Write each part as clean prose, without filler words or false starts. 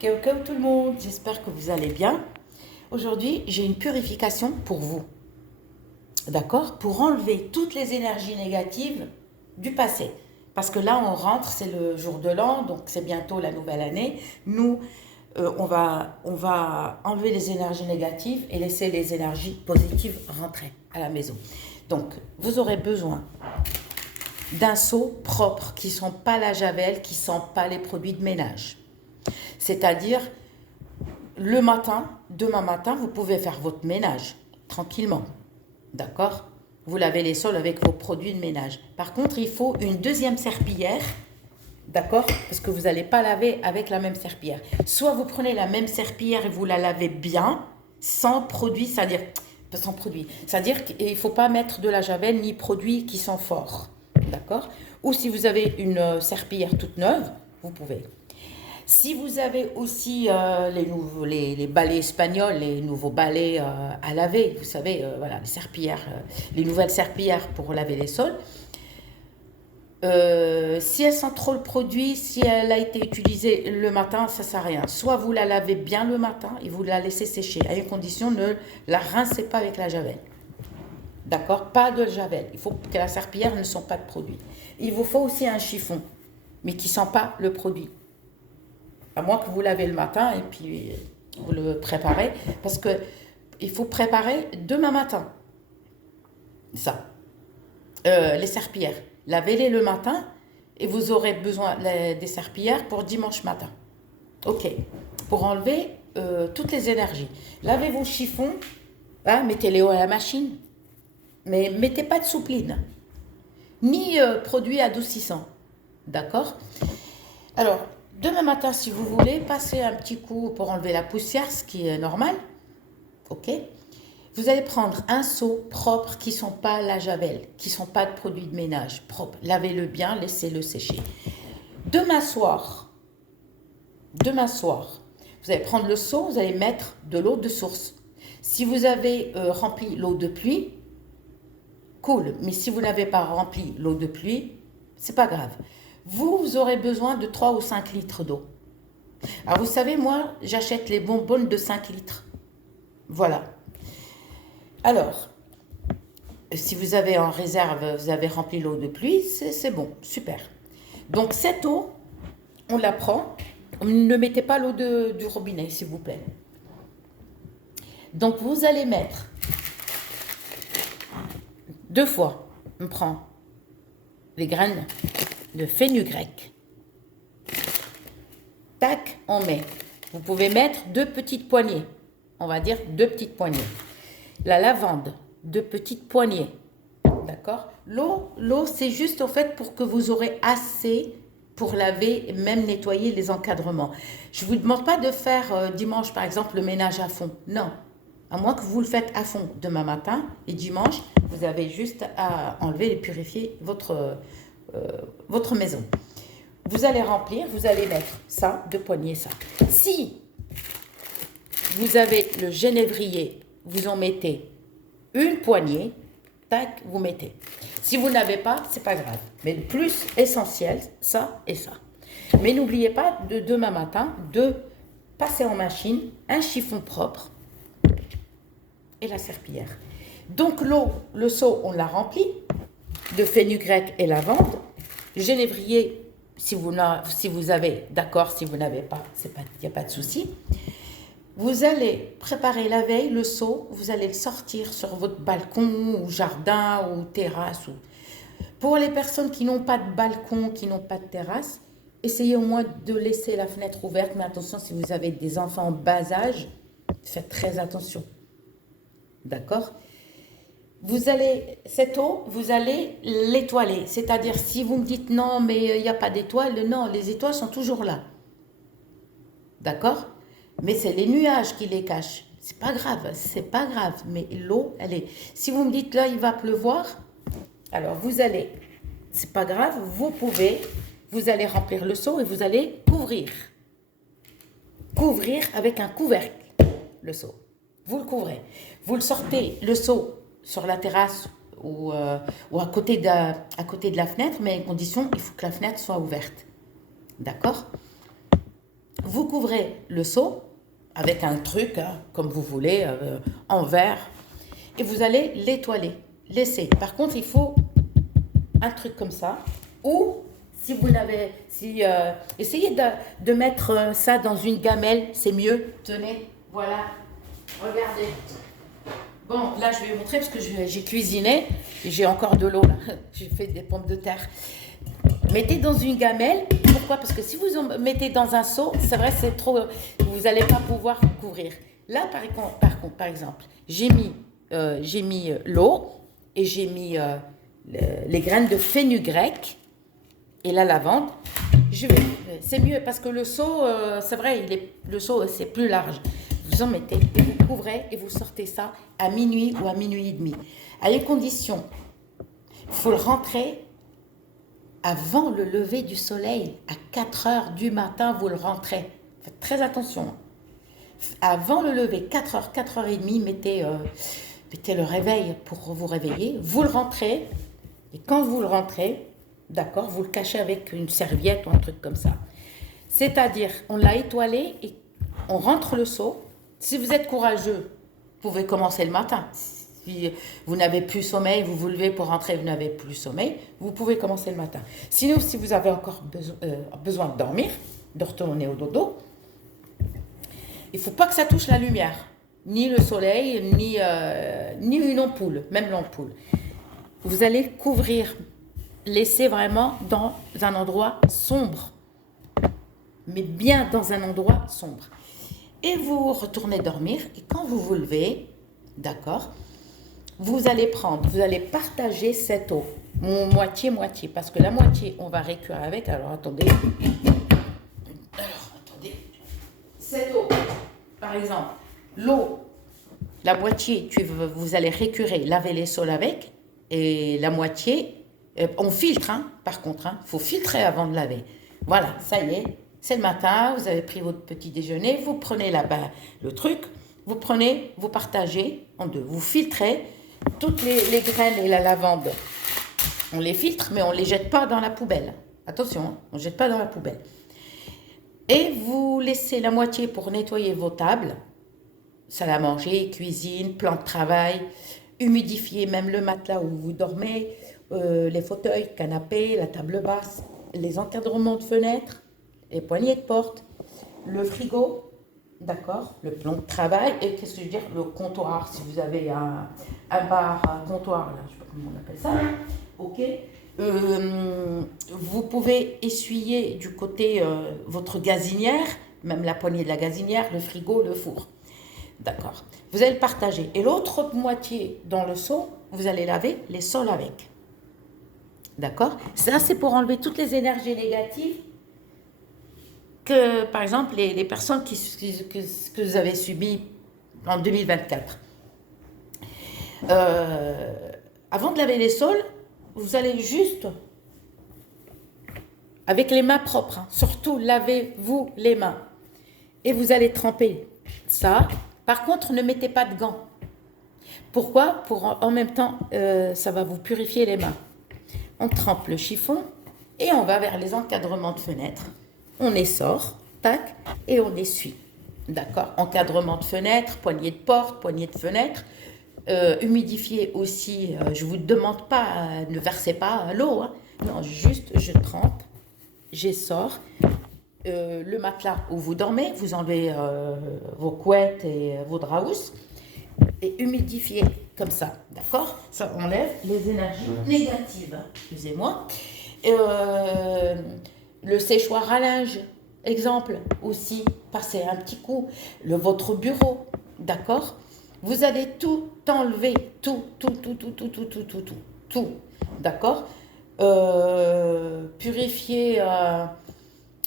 Ciao tout le monde, j'espère que vous allez bien. Aujourd'hui, j'ai une purification pour vous, d'accord? Pour enlever toutes les énergies négatives du passé. Parce que là, on rentre, c'est le jour de l'an, donc c'est bientôt la nouvelle année. Nous, on va enlever les énergies négatives et laisser les énergies positives rentrer à la maison. Donc, vous aurez besoin d'un seau propre qui ne sent pas la javel, qui ne sent pas les produits de ménage. C'est-à-dire, le matin, demain matin, vous pouvez faire votre ménage tranquillement. D'accord? Vous lavez les sols avec vos produits de ménage. Par contre, il faut une deuxième serpillière. D'accord? Parce que vous n'allez pas laver avec la même serpillière. Soit vous prenez la même serpillière et vous la lavez bien, sans produit, c'est-à-dire sans produit. C'est-à-dire qu'il ne faut pas mettre de la javel ni produits qui sont forts. D'accord? Ou si vous avez une serpillière toute neuve, vous pouvez. Si vous avez aussi les balais espagnols, les nouveaux balais à laver, vous savez, voilà, les serpillères, les nouvelles serpillères pour laver les sols, si elle sent trop le produit, si elle a été utilisée le matin, ça ne sert à rien. Soit vous la lavez bien le matin et vous la laissez sécher. À une condition, ne la rincez pas avec la javel. D'accord? Pas de javel. Il faut que la serpillière ne sent pas de produit. Il vous faut aussi un chiffon, mais qui ne sent pas le produit. À moins que vous lavez le matin et puis vous le préparez. Parce que il faut préparer demain matin. Ça. Les serpillères. Lavez-les le matin et vous aurez besoin des serpillères pour dimanche matin. Ok. Pour enlever toutes les énergies. Lavez vos chiffons. Hein, mettez-les à la machine. Mais mettez pas de soupline. Ni produit adoucissant. D'accord? Alors, demain matin, si vous voulez, passez un petit coup pour enlever la poussière, ce qui est normal. Ok? Vous allez prendre un seau propre qui ne sent pas la javel, qui ne sent pas de produits de ménage propre. Lavez-le bien, laissez-le sécher. Demain soir, vous allez prendre le seau, vous allez mettre de l'eau de source. Si vous avez rempli l'eau de pluie, cool. Mais si vous n'avez pas rempli l'eau de pluie, c'est pas grave. Vous aurez besoin de 3 ou 5 litres d'eau. Alors, vous savez, moi, j'achète les bonbonnes de 5 litres. Voilà. Alors, si vous avez en réserve, vous avez rempli l'eau de pluie, c'est bon, super. Donc, cette eau, on la prend. Ne mettez pas l'eau du robinet, s'il vous plaît. Donc, vous allez mettre 2 fois, on prend les graines de fenugrec. Tac, on met. Vous pouvez mettre 2 petites poignées. On va dire 2 petites poignées. La lavande, 2 petites poignées. D'accord? L'eau, c'est juste au fait pour que vous aurez assez pour laver et même nettoyer les encadrements. Je ne vous demande pas de faire dimanche, par exemple, le ménage à fond. Non. À moins que vous le faites à fond demain matin et dimanche, vous avez juste à enlever et purifier votre maison. Vous allez remplir, vous allez mettre ça, 2 poignées ça. Si vous avez le génévrier, vous en mettez une poignée, tac, vous mettez. Si vous n'avez pas, c'est pas grave. Mais le plus essentiel, ça et ça. Mais n'oubliez pas de demain matin de passer en machine un chiffon propre et la serpillière. Donc l'eau, le seau, on l'a rempli de fenugrec et lavande. Génévrier, si vous avez, d'accord, si vous n'avez pas, il n'y a pas de souci. Vous allez préparer la veille le seau, vous allez le sortir sur votre balcon ou jardin ou terrasse. Pour les personnes qui n'ont pas de balcon, qui n'ont pas de terrasse, essayez au moins de laisser la fenêtre ouverte. Mais attention, si vous avez des enfants en bas âge, faites très attention. D'accord? Cette eau, vous allez l'étoiler. C'est-à-dire, si vous me dites non, mais il n'y a pas d'étoiles, non, les étoiles sont toujours là. D'accord? Mais c'est les nuages qui les cachent. C'est pas grave. Mais l'eau, elle est. Si vous me dites là, il va pleuvoir, alors c'est pas grave, vous allez remplir le seau et vous allez couvrir avec un couvercle le seau. Vous le couvrez. Vous le sortez, le seau, sur la terrasse ou à côté de la fenêtre, mais à condition, il faut que la fenêtre soit ouverte. D'accord? Vous couvrez le seau avec un truc, hein, comme vous voulez, en verre, et vous allez l'étoiler, laisser. Par contre, il faut un truc comme ça, ou si vous n'avez, essayez de mettre ça dans une gamelle, c'est mieux. Tenez, voilà, regardez. Bon, là, je vais vous montrer parce que j'ai cuisiné et j'ai encore de l'eau, là. J'ai fait des pommes de terre. Mettez dans une gamelle. Pourquoi? Parce que si vous en mettez dans un seau, c'est vrai, c'est trop. Vous n'allez pas pouvoir couvrir. Là, par exemple, j'ai mis l'eau et j'ai mis les graines de fenugrec et la lavande. C'est mieux parce que le seau, c'est vrai, le seau, c'est plus large. Vous en mettez et vous couvrez et vous sortez ça à minuit ou à minuit et demi. À une condition, il faut le rentrer avant le lever du soleil. À 4 heures du matin, vous le rentrez. Faites très attention. Avant le lever, 4 heures, 4 heures et demie, mettez le réveil pour vous réveiller. Vous le rentrez et quand vous le rentrez, d'accord, vous le cachez avec une serviette ou un truc comme ça. C'est-à-dire, on l'a étoilé et on rentre le seau. Si vous êtes courageux, vous pouvez commencer le matin. Si vous n'avez plus sommeil, vous vous levez pour rentrer, vous n'avez plus sommeil, vous pouvez commencer le matin. Sinon, si vous avez encore besoin de dormir, de retourner au dodo, il ne faut pas que ça touche la lumière, ni le soleil, ni une ampoule, même l'ampoule. Vous allez couvrir, laisser vraiment dans un endroit sombre, mais bien dans un endroit sombre. Et vous retournez dormir, et quand vous vous levez, d'accord, vous allez partager cette eau, moitié-moitié, parce que la moitié, on va récurer avec. Alors, attendez, cette eau, par exemple, l'eau, la moitié, vous allez récurer, laver les sols avec, et la moitié, on filtre, hein, par contre, il faut filtrer avant de laver. Voilà, ça y est, c'est le matin, vous avez pris votre petit déjeuner, vous prenez là-bas le truc, vous partagez en deux, vous filtrez toutes les graines et la lavande, on les filtre, mais on ne les jette pas dans la poubelle. Attention, hein, on ne jette pas dans la poubelle. Et vous laissez la moitié pour nettoyer vos tables, salle à manger, cuisine, plan de travail, humidifier même le matelas où vous dormez, les fauteuils, canapés, la table basse, les encadrements de fenêtres, les poignées de porte, le frigo, d'accord, le plan de travail, et qu'est-ce que je veux dire, le comptoir, si vous avez un bar, un comptoir, là, je ne sais pas comment on appelle ça, là, ok. Vous pouvez essuyer du côté votre gazinière, même la poignée de la gazinière, le frigo, le four. D'accord. Vous allez le partager. Et l'autre moitié dans le seau, vous allez laver les sols avec. D'accord. Ça, c'est pour enlever toutes les énergies négatives que, par exemple, les personnes que vous avez subies en 2024. Avant de laver les sols, vous allez juste, avec les mains propres, hein, surtout lavez-vous les mains. Et vous allez tremper ça. Par contre, ne mettez pas de gants. Pourquoi? En même temps, ça va vous purifier les mains. On trempe le chiffon et on va vers les encadrements de fenêtres. On essore, tac, et on essuie. D'accord? Encadrement de fenêtres, poignée de porte, poignée de fenêtre. Humidifier aussi, je ne vous demande pas, ne versez pas l'eau. Hein. Non, juste je trempe, j'essore. Le matelas où vous dormez, vous enlevez vos couettes et vos draps et humidifiez comme ça, d'accord? Ça enlève les énergies négatives, excusez-moi. Le séchoir à linge, exemple, aussi, passez un petit coup. Votre bureau, d'accord? Vous allez tout enlever, tout, d'accord? Purifier...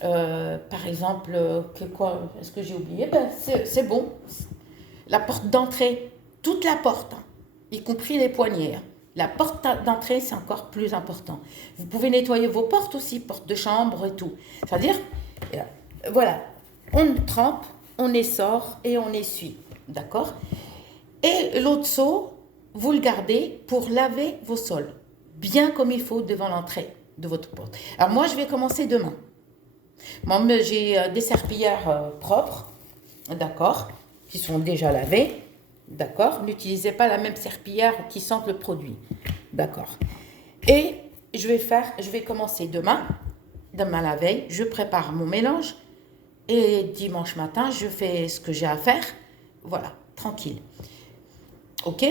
par exemple, est-ce que j'ai oublié? C'est bon. La porte d'entrée, toute la porte, hein, y compris les poignées. Hein. La porte d'entrée, c'est encore plus important. Vous pouvez nettoyer vos portes aussi, portes de chambre et tout. C'est-à-dire, voilà, on trempe, on essore et on essuie. D'accord? Et l'autre seau, vous le gardez pour laver vos sols, bien comme il faut devant l'entrée de votre porte. Alors moi, je vais commencer demain. Moi, mais j'ai des serpillères propres, d'accord, qui sont déjà lavées, d'accord. N'utilisez pas la même serpillière qui sente le produit, d'accord. Et je vais commencer demain la veille, je prépare mon mélange et dimanche matin, je fais ce que j'ai à faire, voilà, tranquille. Ok?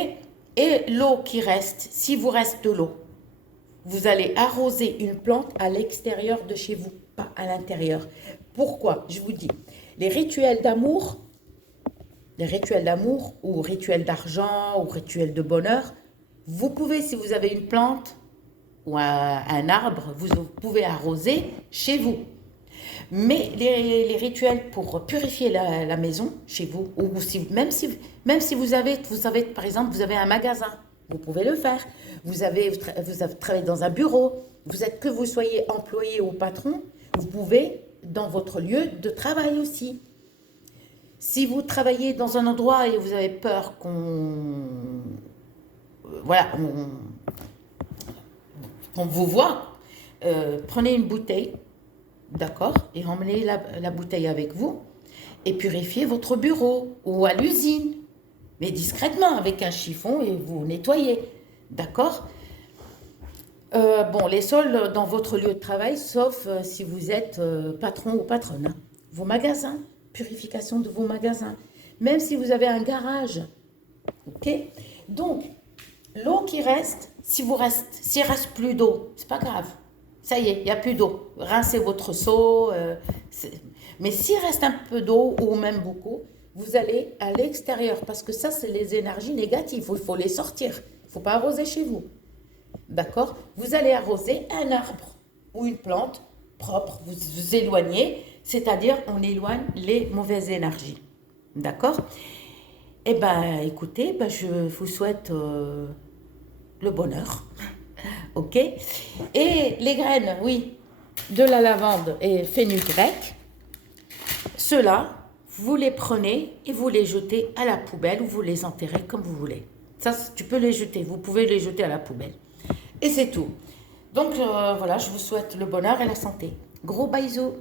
Et l'eau qui reste, si vous reste de l'eau, vous allez arroser une plante à l'extérieur de chez vous, pas à l'intérieur. Pourquoi? Je vous dis, les rituels d'amour ou rituels d'argent ou rituels de bonheur, vous pouvez, si vous avez une plante ou un arbre, vous pouvez arroser chez vous. Mais les rituels pour purifier la maison chez vous, ou si, même si vous avez, par exemple, vous avez un magasin, vous pouvez le faire. Vous avez travaillé dans un bureau, que vous soyez employé ou patron, vous pouvez dans votre lieu de travail aussi. Si vous travaillez dans un endroit et vous avez peur voilà, qu'on vous voit, prenez une bouteille, d'accord, et emmenez la bouteille avec vous et purifiez votre bureau ou à l'usine, mais discrètement avec un chiffon et vous nettoyez, d'accord. Bon, les sols dans votre lieu de travail, sauf si vous êtes patron ou patronne. Vos magasins, purification de vos magasins. Même si vous avez un garage, ok. Donc, l'eau qui reste, s'il reste plus d'eau, c'est pas grave. Ça y est, il n'y a plus d'eau. Rincez votre seau. Mais s'il reste un peu d'eau, ou même beaucoup, vous allez à l'extérieur. Parce que ça, c'est les énergies négatives. Il faut les sortir. Il ne faut pas arroser chez vous. D'accord? Vous allez arroser un arbre ou une plante propre. Vous vous éloignez. C'est-à-dire, on éloigne les mauvaises énergies. D'accord? Eh bien, écoutez, je vous souhaite le bonheur. Ok? Et les graines, oui, de la lavande et fenugrec, ceux-là, vous les prenez et vous les jetez à la poubelle ou vous les enterrez comme vous voulez. Ça, tu peux les jeter, vous pouvez les jeter à la poubelle. Et c'est tout. Donc voilà, je vous souhaite le bonheur et la santé. Gros bisous.